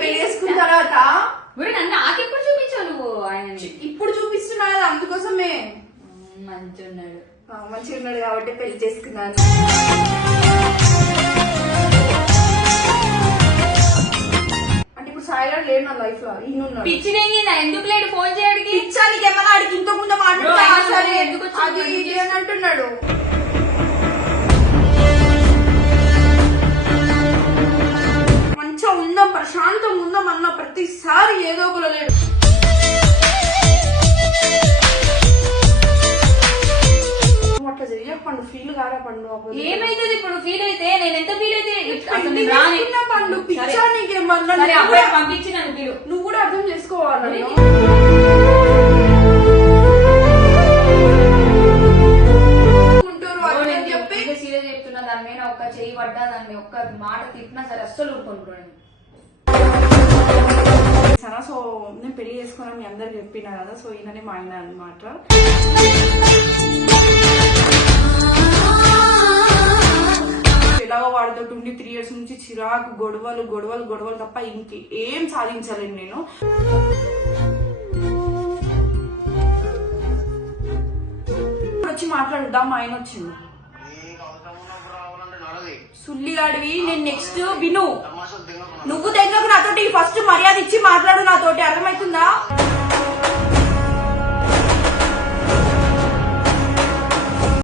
పెళ్లి చేసుకున్న తర్వాత నాకెప్పుడు చూపించావు నువ్వు ఆయన? ఇప్పుడు చూపిస్తున్నా కదా, అందుకోసమే. మంచిగా ఉన్నాడు కాబట్టి పెళ్లి చేసుకున్నాను. అంటే ఇప్పుడు సాయిగాడు లేడు నా లైఫ్ లో, ఈయన పిచ్చి ఎందుకు లేడు? ఫోన్ చేయడానికి పిచ్చానికి ఏమన్నా ఆడికి ఇంత ముందు మాట్లాడుతూ ఎందుకు అది ఇది అని అంటున్నాడు. మంచిగా ఉందాం, ప్రశాంతంగా ఉందాం అన్న ప్రతిసారి ఏదో ఒకరు లేడు. అట్లా చెయ్యకండు, ఫీల్ కారా పండు. ఏమైతుంది ఇప్పుడు? ఫీల్ అయితే నేను ఎంత ఫీల్ అయితే పండు పిచ్చా నీకేమన్నా పంపించి నన్ను ఫీల్. నువ్వు కూడా అర్థం చేసుకోవాలి. సీరియస్ చెప్తున్నా, దాని మీద ఒక్క చెయ్యి పడ్డా, దాన్ని ఒక్క మాట తిట్టినా సరే అస్సలు ఊరుకుంటున్నాను. సో నేను పెళ్లి చేసుకున్నా మీ అందరు చెప్పినా కదా, సో ఈయననే మా ఆయన అనమాట. ఎలాగో వాడితో 23 years నుంచి చిరాకు, గొడవలు గొడవలు గొడవలు తప్ప ఇంకేం సాధించలేను నేను. వచ్చి మాట్లాడుద్దాం, మా ఆయన వచ్చింది. సుల్లిగాడివి, నేను నెక్స్ట్ విను. నువ్వు దగ్గరకు నాతోటి ఫస్ట్ మర్యాద ఇచ్చి మాట్లాడు నాతోటి, అర్థమవుతుందా?